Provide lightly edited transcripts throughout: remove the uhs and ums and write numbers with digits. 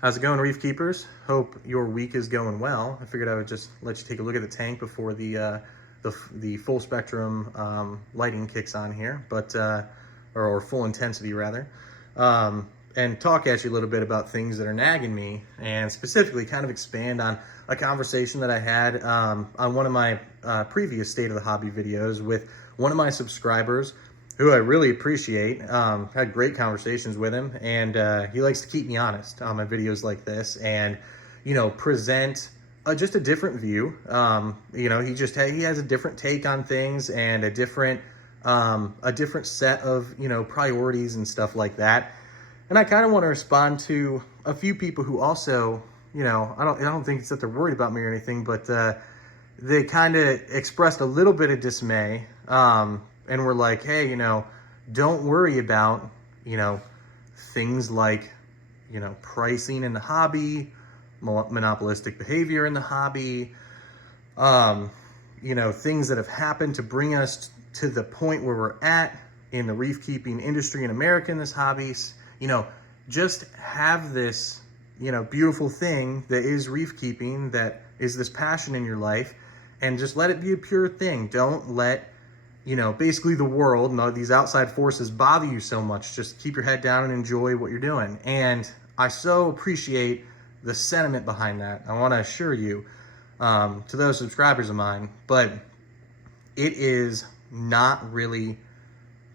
How's it going, Reef Keepers? Hope your week is going well. I figured I would just let you take a look at the tank before the full spectrum lighting kicks on here, or full intensity rather, and talk at you a little bit about things that are nagging me, and specifically kind of expand on a conversation that I had on one of my previous State of the Hobby videos with one of my subscribers, who I really appreciate. Had great conversations with him, and he likes to keep me honest on my videos like this, and present just a different view. He has a different take on things and a different set of priorities and stuff like that. And I kind of want to respond to a few people who also, I don't think it's that they're worried about me or anything, but they kind of expressed a little bit of dismay. And we're like, hey, don't worry about, things like, pricing in the hobby, monopolistic behavior in the hobby, things that have happened to bring us to the point where we're at in the reef keeping industry in America in this hobby. Just have this, beautiful thing that is reef keeping, that is this passion in your life, and just let it be a pure thing. Don't let basically the world and all these outside forces bother you so much. Just keep your head down and enjoy what you're doing. And I so appreciate the sentiment behind that. I want to assure you, to those subscribers of mine, but it is not really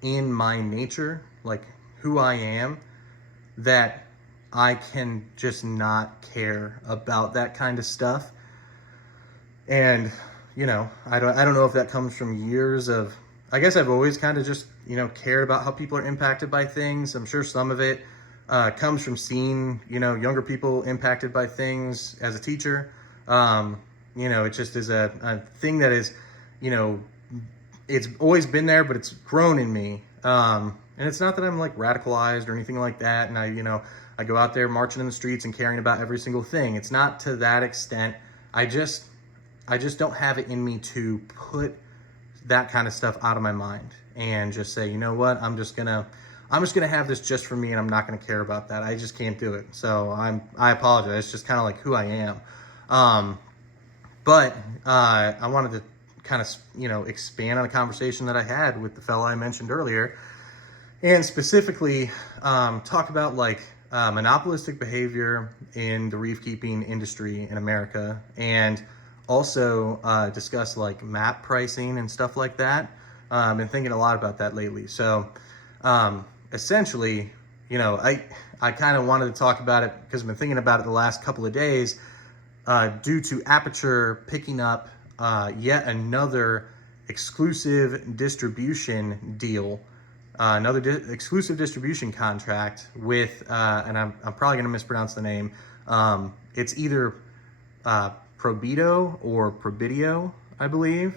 in my nature, like who I am, that I can just not care about that kind of stuff. And I don't know if that comes from years of, I guess I've always kind of just, cared about how people are impacted by things. I'm sure some of it comes from seeing, younger people impacted by things as a teacher. It just is a thing that is, it's always been there, but it's grown in me. And it's not that I'm like radicalized or anything like that. And I go out there marching in the streets and caring about every single thing. It's not to that extent. I just don't have it in me to put that kind of stuff out of my mind and just say, you know what, I'm just gonna have this just for me, and I'm not gonna care about that. I just can't do it. So I apologize. It's just kind of like who I am. But I wanted to kind of expand on a conversation that I had with the fella I mentioned earlier, and specifically talk about like monopolistic behavior in the reef keeping industry in America, and also discuss like map pricing and stuff like that. Been thinking a lot about that lately. So essentially, I kind of wanted to talk about it because I've been thinking about it the last couple of days, due to Aperture picking up yet another exclusive distribution deal, exclusive distribution contract with, and I'm probably going to mispronounce the name. It's either Probito or Probidio, I believe.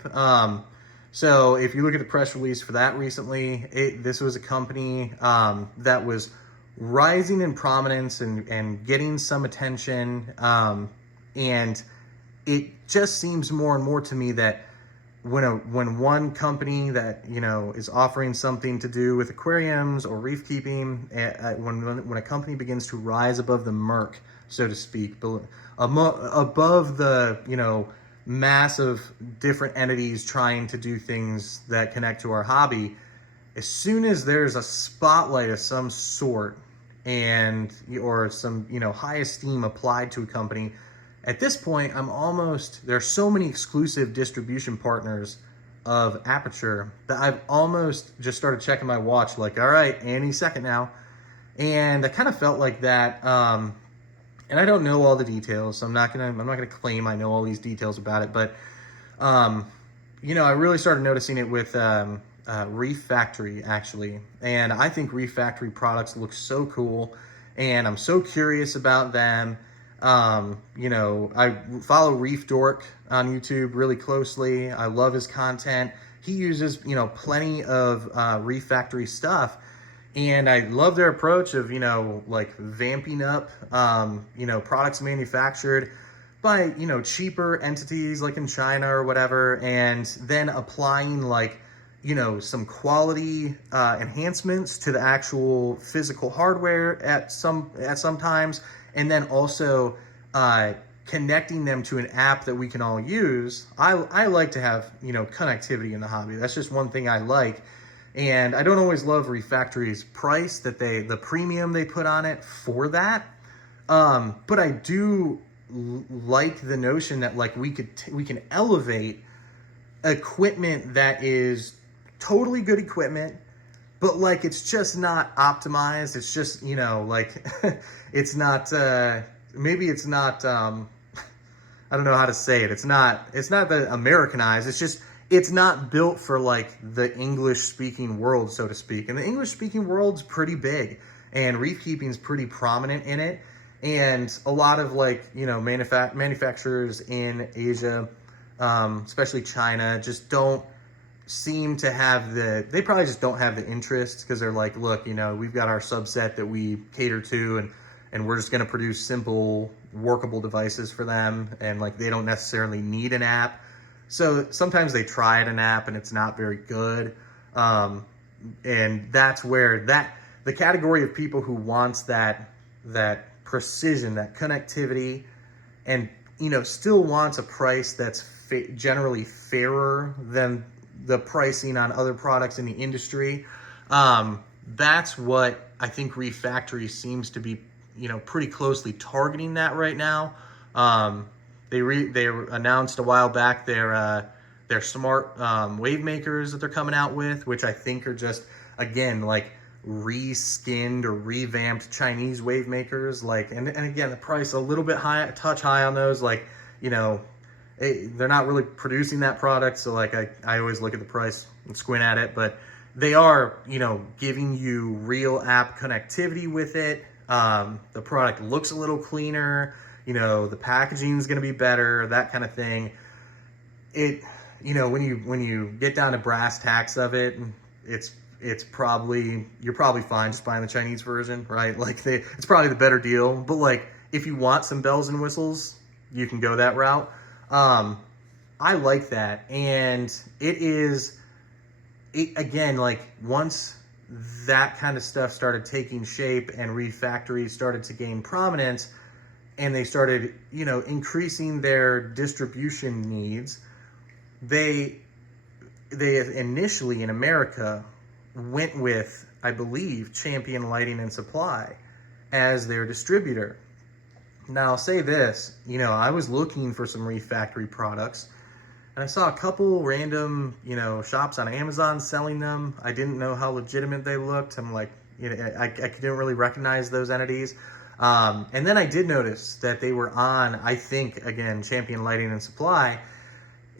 So if you look at the press release for that recently, this was a company that was rising in prominence and getting some attention. And it just seems more and more to me that when one company that is offering something to do with aquariums or reef keeping, when a company begins to rise above the murk, so to speak, above the mass of different entities trying to do things that connect to our hobby, as soon as there's a spotlight of some sort or some high esteem applied to a company, at this point there are so many exclusive distribution partners of Aperture that I've almost just started checking my watch, like, all right, any second now. And I kind of felt like that. And I don't know all the details, so I'm not gonna claim I know all these details about it. But I really started noticing it with Reef Factory, actually. And I think Reef Factory products look so cool, and I'm so curious about them. I follow Reef Dork on YouTube really closely. I love his content. He uses plenty of Reef Factory stuff. And I love their approach of, like vamping up, products manufactured by, cheaper entities like in China or whatever, and then applying like, some quality enhancements to the actual physical hardware at some times, and then also connecting them to an app that we can all use. I like to have connectivity in the hobby. That's just one thing I like. And I don't always love Reef Factory's price, that the premium they put on it for that. But I do like the notion that like we can elevate equipment that is totally good equipment, but like it's just not optimized. It's just like it's not maybe it's not I don't know how to say it. It's not the Americanized. It's just it's not built for like the English speaking world, so to speak. And the English speaking world's pretty big, and reef keeping is pretty prominent in it. And a lot of like manufacturers in Asia, especially China, just don't seem to have they probably just don't have the interest, because they're like, look, we've got our subset that we cater to, and we're just going to produce simple workable devices for them, and like they don't necessarily need an app. So sometimes they try an app and it's not very good, and that's where the category of people who wants that precision, that connectivity, and still wants a price that's generally fairer than the pricing on other products in the industry. That's what I think Reef Factory seems to be, pretty closely targeting that right now. They announced a while back their smart wave makers that they're coming out with, which I think are just, again, like reskinned or revamped Chinese wave makers. Like, and again, the price a little bit high, a touch high on those. Like, they're not really producing that product, so like I always look at the price and squint at it, but they are giving you real app connectivity with it. The product looks a little cleaner, the packaging is going to be better, that kind of thing. It when you get down to brass tacks of it, you're probably fine just buying the Chinese version, right? Like it's probably the better deal. But like if you want some bells and whistles, you can go that route. I like that. And again, like once that kind of stuff started taking shape and Reef Factories started to gain prominence, and they started, increasing their distribution needs, they initially in America went with, I believe, Champion Lighting and Supply as their distributor. Now, I'll say this, I was looking for some Reef Factory products, and I saw a couple random, shops on Amazon selling them. I didn't know how legitimate they looked. I'm like, I didn't really recognize those entities. And then I did notice that they were on, I think, again, Champion Lighting and Supply,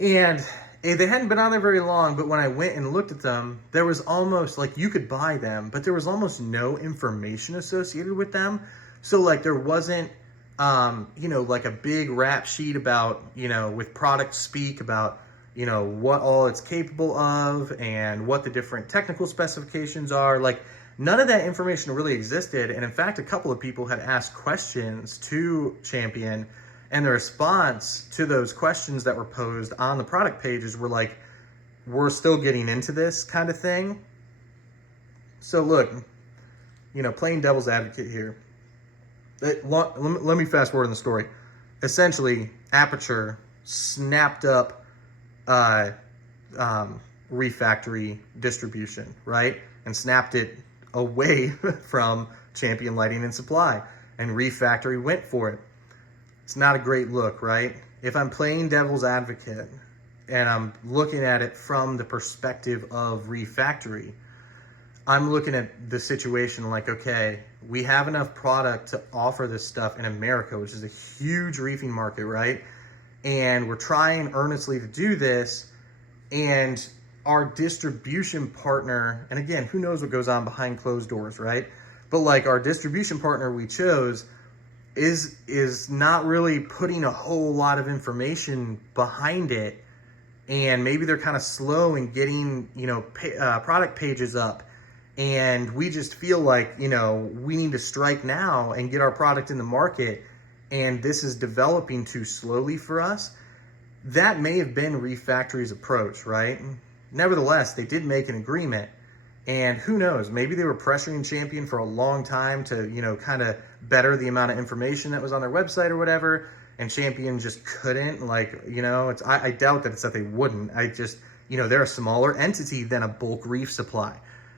and they hadn't been on there very long, but when I went and looked at them, there was almost, like, you could buy them, but there was almost no information associated with them. So, like, there wasn't, like a big rap sheet about, with product speak about, what all it's capable of and what the different technical specifications are. Like, none of that information really existed. And in fact, a couple of people had asked questions to Champion, and the response to those questions that were posed on the product pages were like, we're still getting into this kind of thing. So look, playing devil's advocate here. Let me fast forward in the story. Essentially, Aperture snapped up Reef Factory distribution, right? And snapped it away from Champion Lighting and Supply. And Reef Factory went for it. It's not a great look, right? If I'm playing devil's advocate and I'm looking at it from the perspective of Reef Factory, I'm looking at the situation like, okay, we have enough product to offer this stuff in America, which is a huge reefing market, right? And we're trying earnestly to do this, and our distribution partner, and again, who knows what goes on behind closed doors, right? But like our distribution partner we chose is not really putting a whole lot of information behind it, and maybe they're kind of slow in getting product pages up, and we just feel like we need to strike now and get our product in the market, and this is developing too slowly for us. That may have been Reef Factory's approach, right? nevertheless, they did make an agreement. And who knows, maybe they were pressuring Champion for a long time to, kind of better the amount of information that was on their website or whatever. And Champion just couldn't, I doubt that it's that they wouldn't. I just, they're a smaller entity than a bulk reef supply.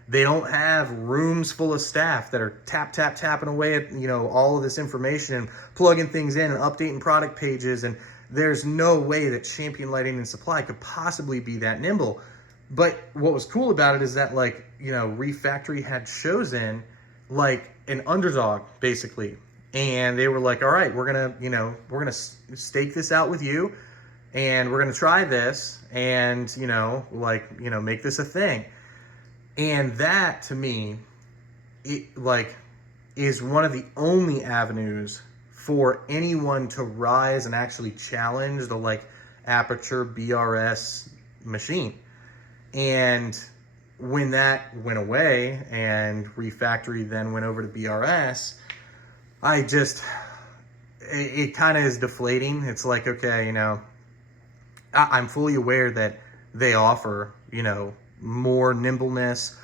They don't have rooms full of staff that are tapping away at, all of this information and plugging things in and updating product pages. And there's no way that Champion Lighting and Supply could possibly be that nimble. But what was cool about it is that, Reef Factory had chosen, an underdog, basically. And they were like, all right, we're going to stake this out with you. And we're going to try this and, make this a thing. And that, to me, is one of the only avenues for anyone to rise and actually challenge the, Aperture BRS machine. And when that went away and Reef Factory then went over to BRS, it kind of is deflating. It's like, okay, I'm fully aware that they offer, more nimbleness,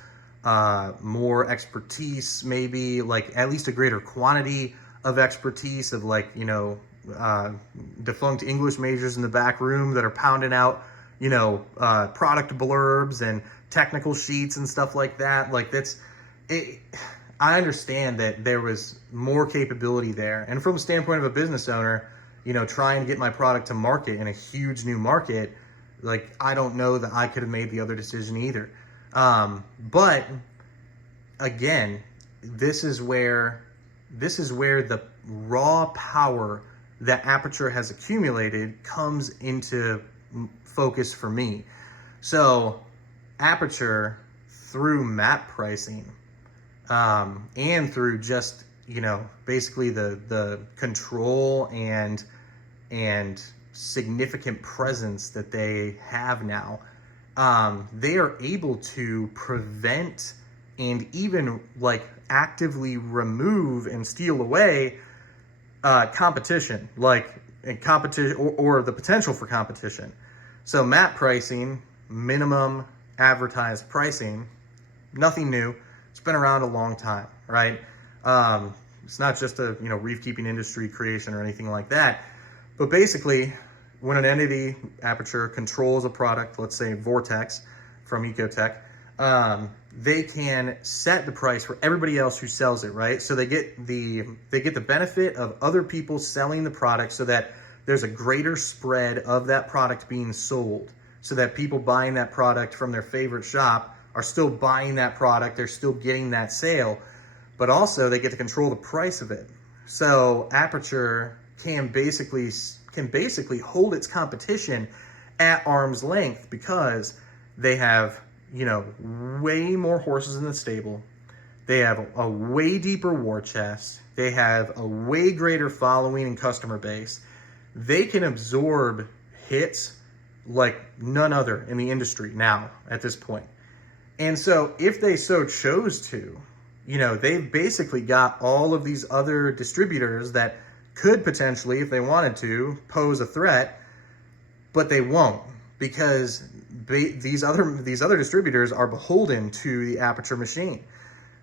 more expertise, maybe at least a greater quantity of expertise of defunct English majors in the back room that are pounding out, product blurbs and technical sheets and stuff like that. I understand that there was more capability there. And from the standpoint of a business owner, trying to get my product to market in a huge new market, I don't know that I could have made the other decision either. But again, this is where the raw power that Aperture has accumulated comes into focus for me. So Aperture, through map pricing, and through just, basically the control and significant presence that they have now, they are able to prevent and even actively remove and steal away competition, or the potential for competition. So map pricing, minimum advertised pricing, nothing new. It's been around a long time, right? It's not just a reef keeping industry creation or anything like that. But basically, when an entity, Aperture, controls a product, let's say Vortex from Ecotech, they can set the price for everybody else who sells it, right? So they get the benefit of other people selling the product, so that there's a greater spread of that product being sold, so that people buying that product from their favorite shop are still buying that product, they're still getting that sale, but also they get to control the price of it. So Aperture can basically hold its competition at arm's length, because they have, way more horses in the stable. They have a way deeper war chest. They have a way greater following and customer base. They can absorb hits like none other in the industry now at this point. And so if they so chose to, they've basically got all of these other distributors that could potentially, if they wanted to, pose a threat, but they won't, because these other distributors are beholden to the Aperture machine.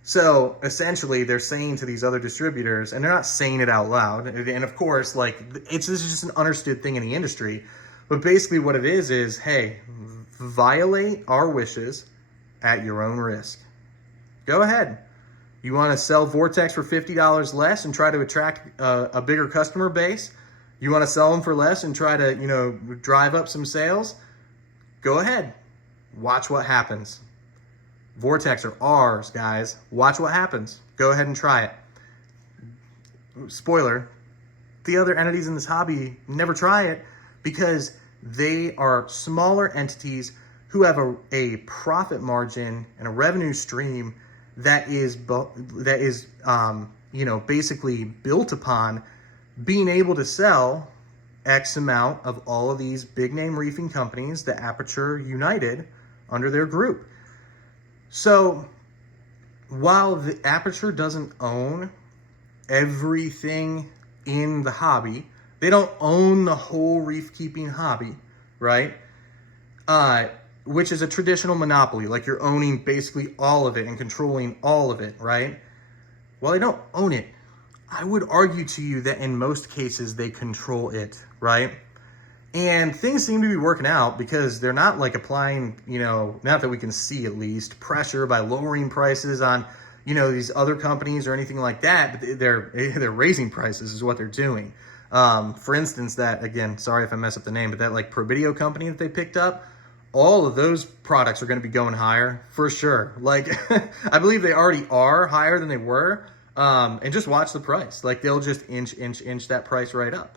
So essentially, they're saying to these other distributors, and they're not saying it out loud, and of course, this is just an understood thing in the industry, but basically what it is, hey, violate our wishes at your own risk. Go ahead. You want to sell Vortex for $50 less and try to attract a bigger customer base? You want to sell them for less and try to, drive up some sales? Go ahead. Watch what happens. Vortex are ours, guys. Watch what happens. Go ahead and try it. Spoiler, the other entities in this hobby never try it, because they are smaller entities who have a profit margin and a revenue stream that is basically built upon being able to sell X amount of all of these big name reefing companies that Aperture united under their group. So while the Aperture doesn't own everything in the hobby, they don't own the whole reef keeping hobby, right? which is a traditional monopoly, like you're owning basically all of it and controlling all of it, right? Well, they don't own it. I would argue to you that in most cases they control it, right? And things seem to be working out because they're not like applying, not that we can see at least, pressure by lowering prices on, these other companies or anything like that. But they're raising prices is what they're doing. For instance, that, again, sorry if I mess up the name, but that like Pro Video company that they picked up, all of those products are going to be going higher for sure. Like, I believe they already are higher than they were. And just watch the price. Like, they'll just inch that price right up.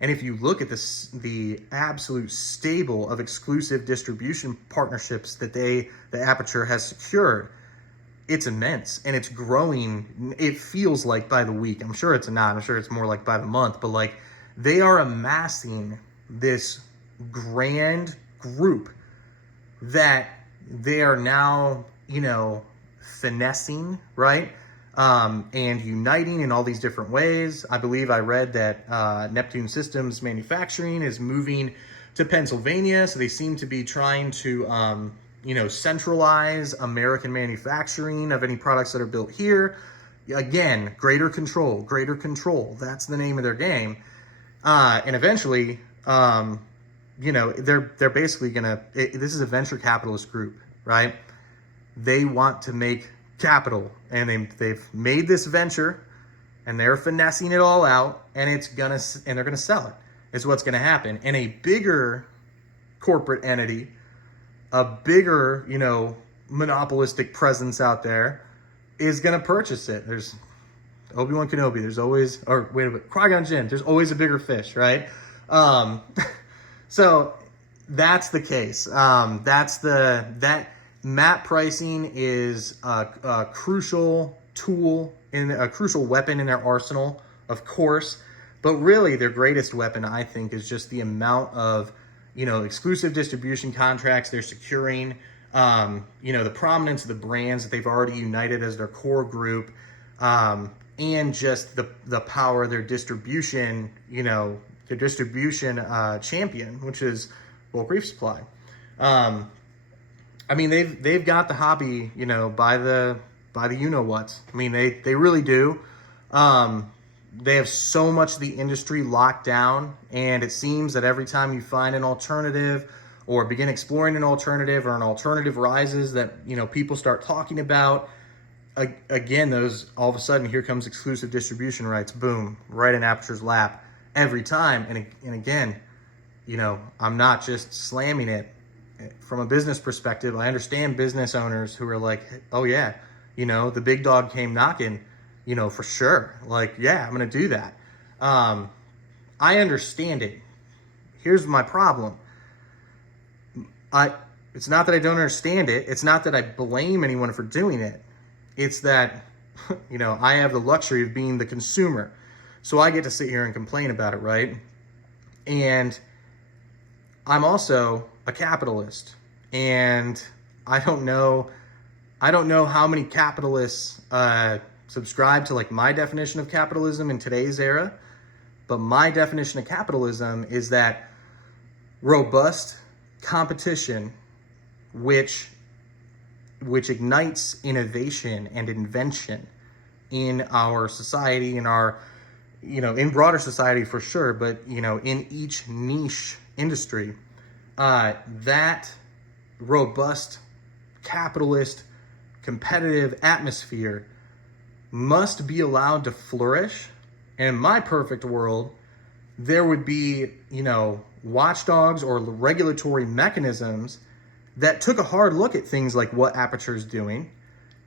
And if you look at this, the absolute stable of exclusive distribution partnerships that the Aperture has secured, it's immense and it's growing. It feels like by the week. I'm sure it's not. I'm sure it's more like by the month. But like, they are amassing this grand group that they are now, finessing, right? And uniting in all these different ways. I believe I read that Neptune Systems Manufacturing is moving to Pennsylvania, so they seem to be trying to, centralize American manufacturing of any products that are built here. Again, greater control. That's the name of their game. And eventually, they're basically gonna. This is a venture capitalist group, right? They want to make capital, and they've made this venture, and they're finessing it all out, and they're gonna sell it. Is what's gonna happen. And a bigger corporate entity, a bigger monopolistic presence out there, is gonna purchase it. There's Obi-Wan Kenobi. There's always, or wait a minute, Qui-Gon Jinn. There's always a bigger fish, right? So that's the case. That map pricing is a crucial tool, a crucial weapon in their arsenal, of course. But really, their greatest weapon, I think, is just the amount of, exclusive distribution contracts they're securing, the prominence of the brands that they've already united as their core group, and just the power of their distribution, champion, which is Bulk Reef Supply. I mean, they've got the hobby, by the what. I mean, they really do. They have so much of the industry locked down, and it seems that every time you find an alternative or begin exploring an alternative, or an alternative rises that, people start talking about, again, those, all of a sudden, here comes exclusive distribution rights, boom, right in Aperture's lap every time. And again, I'm not just slamming it. From a business perspective, I understand business owners who are like, oh yeah, the big dog came knocking, for sure. Like, yeah, I'm going to do that. I understand it. Here's my problem. It's not that I don't understand it. It's not that I blame anyone for doing it. It's that, I have the luxury of being the consumer. So I get to sit here and complain about it, right? And I'm also a capitalist, and I don't know how many capitalists subscribe to like my definition of capitalism in today's era, but my definition of capitalism is that robust competition which ignites innovation and invention in our society, in our, in broader society for sure, but, in each niche industry, that robust capitalist competitive atmosphere must be allowed to flourish. And in my perfect world, there would be, watchdogs or regulatory mechanisms that took a hard look at things like what Aperture's doing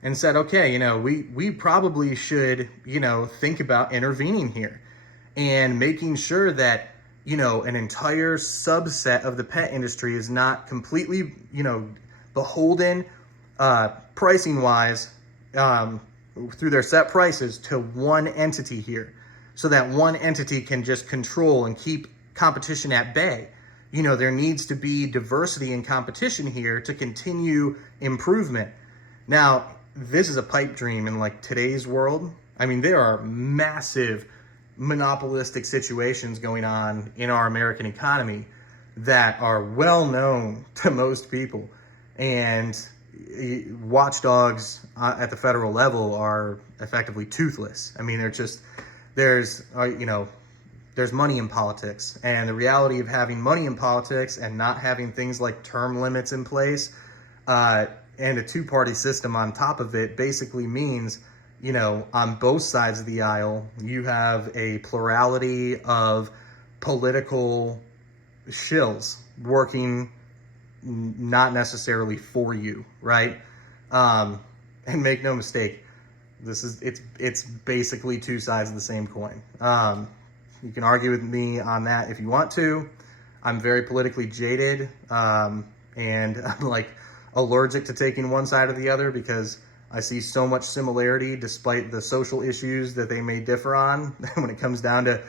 and said, okay, we probably should, think about intervening here and making sure that, an entire subset of the pet industry is not completely, beholden, pricing wise, through their set prices to one entity here, so that one entity can just control and keep competition at bay. There needs to be diversity in competition here to continue improvement. Now, this is a pipe dream in like today's world. I mean, there are massive monopolistic situations going on in our American economy that are well known to most people. And watchdogs at the federal level are effectively toothless. I mean, there's money in politics, and the reality of having money in politics and not having things like term limits in place, and a two-party system on top of it basically means, on both sides of the aisle, you have a plurality of political shills working not necessarily for you, right? And make no mistake, it's basically two sides of the same coin. You can argue with me on that if you want to. I'm very politically jaded, and I'm like allergic to taking one side or the other because I see so much similarity despite the social issues that they may differ on when it comes down to,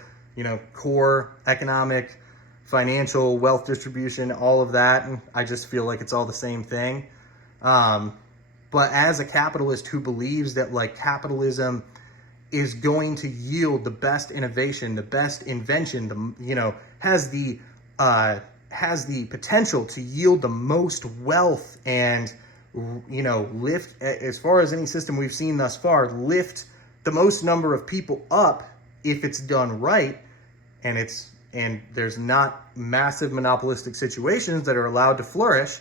core economic, financial, wealth distribution, all of that. And I just feel like it's all the same thing. But as a capitalist who believes that capitalism is going to yield the best innovation, the best invention, has the potential to yield the most wealth and, lift, as far as any system we've seen thus far, lift the most number of people up if it's done right. And there's not massive monopolistic situations that are allowed to flourish.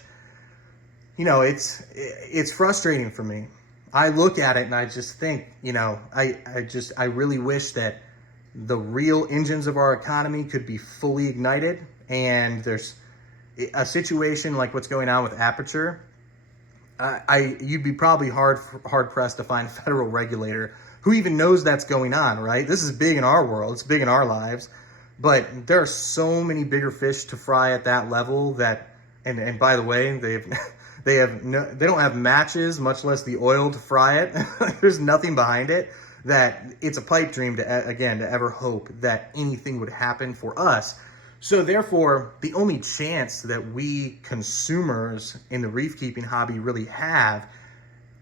It's frustrating for me. I look at it and I just think, I really wish that the real engines of our economy could be fully ignited. And there's a situation like what's going on with Aperture. You'd be probably hard pressed to find a federal regulator who even knows that's going on, right? This is big in our world. It's big in our lives. But there are so many bigger fish to fry at that level that, and by the way, they don't have matches, much less the oil to fry it. There's nothing behind it. That it's a pipe dream to ever hope that anything would happen for us. So therefore, the only chance that we consumers in the reef keeping hobby really have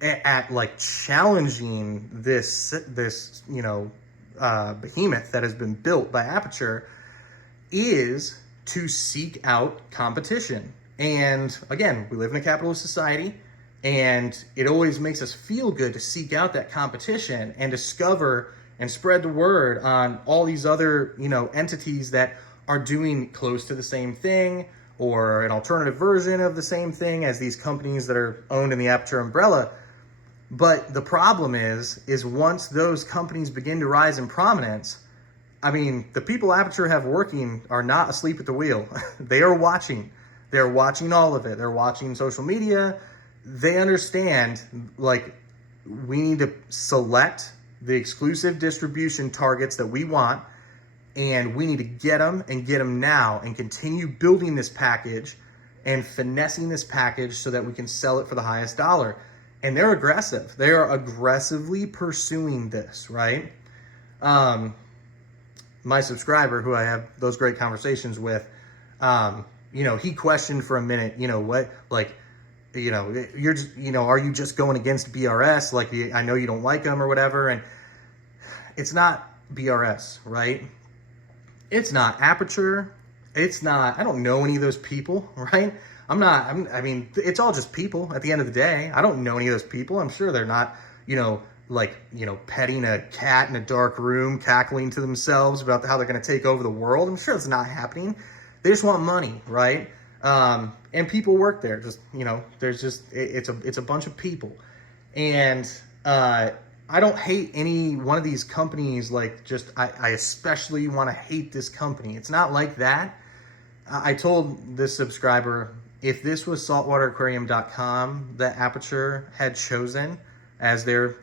at challenging this behemoth that has been built by Aperture is to seek out competition. And again, we live in a capitalist society, and it always makes us feel good to seek out that competition and discover and spread the word on all these other, entities that are doing close to the same thing or an alternative version of the same thing as these companies that are owned in the Aperture umbrella. But the problem is once those companies begin to rise in prominence, I mean, the people Aperture have working are not asleep at the wheel. They are watching. They're watching all of it. They're watching social media. They understand, we need to select the exclusive distribution targets that we want, and we need to get them now and continue building this package and finessing this package so that we can sell it for the highest dollar. And they're aggressive. They are aggressively pursuing this, right? My subscriber, who I have those great conversations with, he questioned for a minute, are you just going against BRS? I know you don't like them or whatever. And it's not BRS, right? It's not Aperture. It's not, I don't know any of those people, right? It's all just people at the end of the day. I don't know any of those people. I'm sure they're not, petting a cat in a dark room, cackling to themselves about how they're going to take over the world. I'm sure it's not happening. They just want money, right? And people work there. It's a bunch of people. And I don't hate any one of these companies. I especially want to hate this company. It's not like that. I told this subscriber, if this was saltwateraquarium.com that Aperture had chosen as their,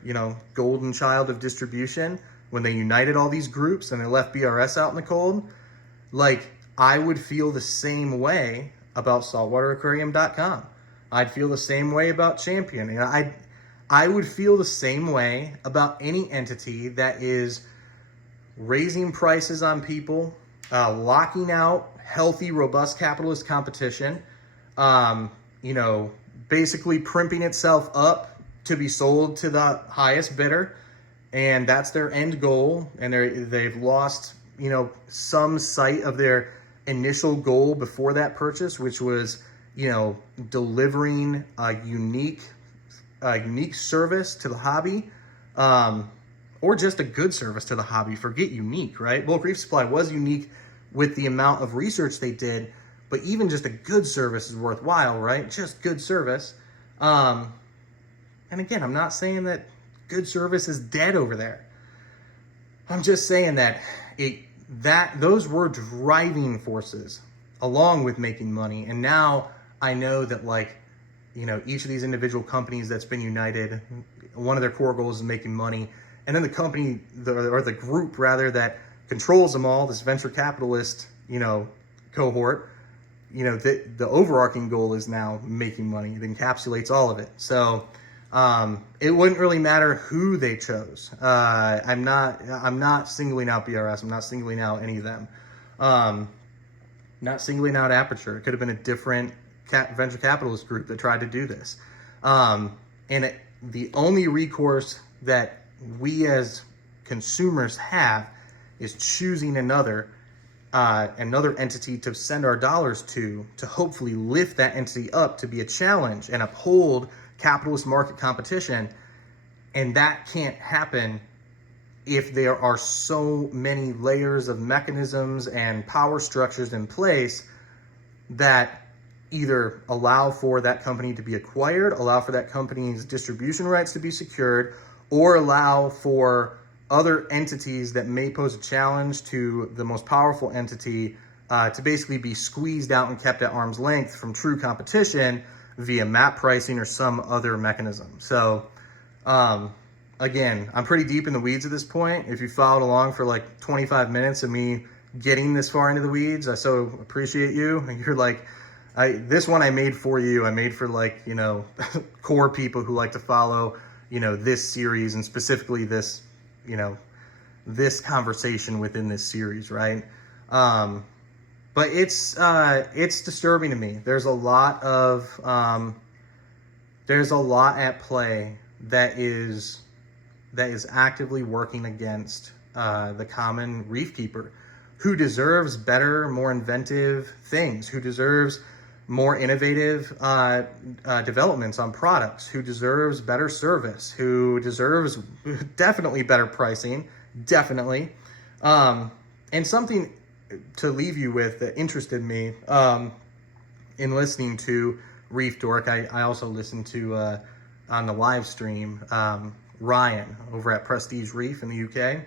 golden child of distribution, when they united all these groups and they left BRS out in the cold, I would feel the same way about saltwateraquarium.com. I'd feel the same way about Champion. I would feel the same way about any entity that is raising prices on people, locking out healthy, robust capitalist competition, basically primping itself up to be sold to the highest bidder. And that's their end goal. And they've lost, some sight of their initial goal before that purchase, which was, you know, delivering a unique service to the hobby, or just a good service to the hobby. Forget unique, right? Bulk Reef Supply was unique with the amount of research they did, but even just a good service is worthwhile, right? Just good service. And again, I'm not saying that good service is dead over there. I'm just saying that those were driving forces along with making money. And now I know that, like, you know, each of these individual companies that's been united, one of their core goals is making money. And then the company, or the group rather, that controls them all, this venture capitalist, you know, cohort, you know, the overarching goal is now making money. It encapsulates all of it. So it wouldn't really matter who they chose. I'm not singling out BRS. I'm not singling out any of them. Not singling out Aperture. It could have been a different venture capitalist group that tried to do this. The only recourse that we as consumers have is choosing another entity to send our dollars to hopefully lift that entity up to be a challenge and uphold capitalist market competition. And that can't happen if there are so many layers of mechanisms and power structures in place that either allow for that company to be acquired, allow for that company's distribution rights to be secured, or allow for other entities that may pose a challenge to the most powerful entity to basically be squeezed out and kept at arm's length from true competition via map pricing or some other mechanism. So again, I'm pretty deep in the weeds at this point. If you followed along for like 25 minutes of me getting this far into the weeds, I so appreciate you. And you're like, this one I made for you. I made for, like, you know, core people who like to follow, you know, this series, and specifically this, you know, this conversation within this series, right? But it's disturbing to me. There's a lot at play that is actively working against the common reef keeper, who deserves better, more inventive things, who deserves more innovative developments on products, who deserves better service, who deserves definitely better pricing, definitely. And something to leave you with that interested me in listening to Reef Dork. I also listened to, on the live stream, Ryan over at Prestige Reef in the UK.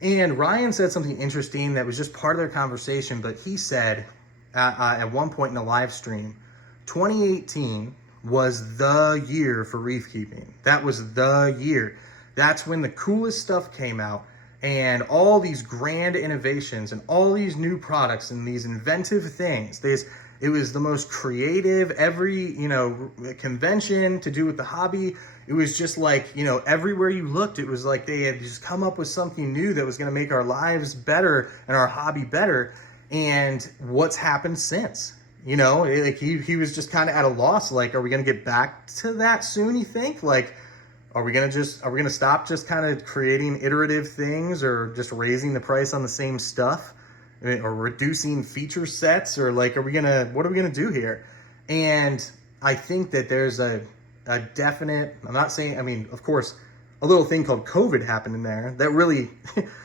And Ryan said something interesting that was just part of their conversation, but he said at one point in the live stream, 2018 was the year for reef keeping. That was the year. That's when the coolest stuff came out, and all these grand innovations and all these new products and these inventive things. It was the most creative. Every, you know, convention to do with the hobby, it was just like, you know, everywhere you looked, it was like they had just come up with something new that was going to make our lives better and our hobby better. And what's happened since? You know, like he was just kind of at a loss. Like, are we going to get back to that soon, you think? Like, are we going to stop just kind of creating iterative things, or just raising the price on the same stuff, or reducing feature sets, or like, what are we going to do here? And I think that there's a definite, I'm not saying, I mean, of course, a little thing called COVID happened in there that really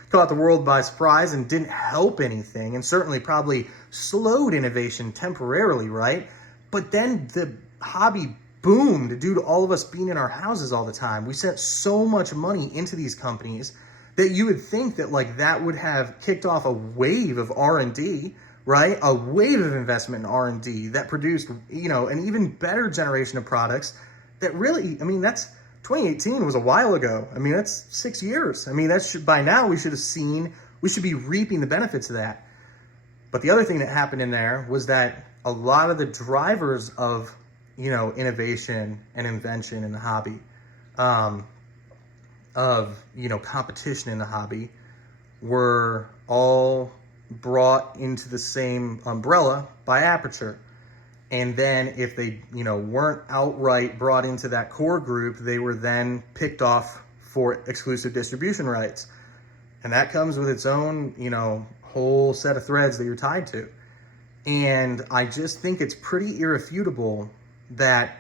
caught the world by surprise and didn't help anything, and certainly probably slowed innovation temporarily, right? But then the hobby boomed due to all of us being in our houses all the time. We sent so much money into these companies that you would think that, like, that would have kicked off a wave of R&D, right? A wave of investment in R&D that produced, you know, an even better generation of products that really, I mean, that's 2018 was a while ago. I mean, that's 6 years. I mean, by now we should be reaping the benefits of that. But the other thing that happened in there was that a lot of the drivers of, you know, innovation and invention in the hobby, of, you know, competition in the hobby, were all brought into the same umbrella by Aperture. And then if they, you know, weren't outright brought into that core group, they were then picked off for exclusive distribution rights. And that comes with its own, you know, whole set of threads that you're tied to. And I just think it's pretty irrefutable that,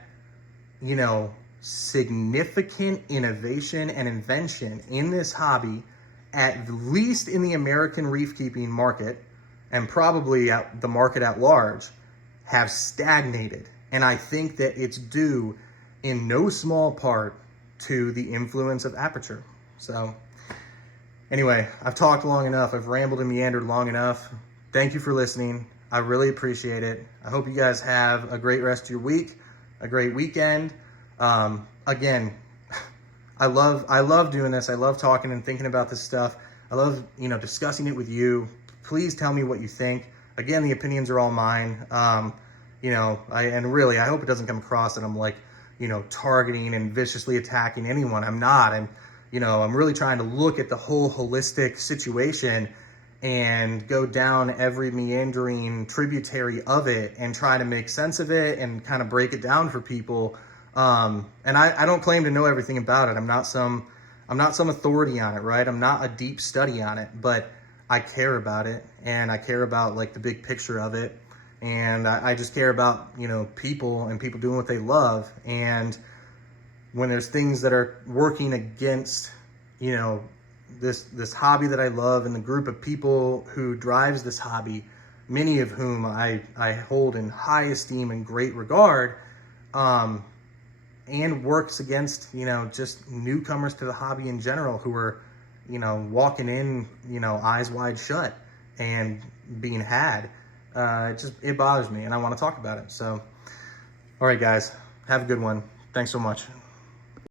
you know, significant innovation and invention in this hobby, at least in the American reef keeping market, and probably at the market at large, have stagnated. And I think that it's due in no small part to the influence of aperture. So anyway, I've talked long enough. I've rambled and meandered long enough. Thank you for listening. I really appreciate it. I hope you guys have a great rest of your week, a great weekend. Again, I love doing this. I love talking and thinking about this stuff. I love, you know, discussing it with you. Please tell me what you think. Again, the opinions are all mine. You know, I hope it doesn't come across that I'm like, you know, targeting and viciously attacking anyone. I'm not. I'm really trying to look at the whole holistic situation and go down every meandering tributary of it and try to make sense of it and kind of break it down for people. And I don't claim to know everything about it. I'm not some authority on it, right? I'm not a deep study on it, but I care about it, and I care about like the big picture of it. And I just care about, you know, people and people doing what they love. And when there's things that are working against, you know, this hobby that I love and the group of people who drives this hobby, many of whom I hold in high esteem and great regard, and works against, you know, just newcomers to the hobby in general who are, you know, walking in, you know, eyes wide shut and being had. It bothers me, and I want to talk about it. So, all right, guys, have a good one. Thanks so much.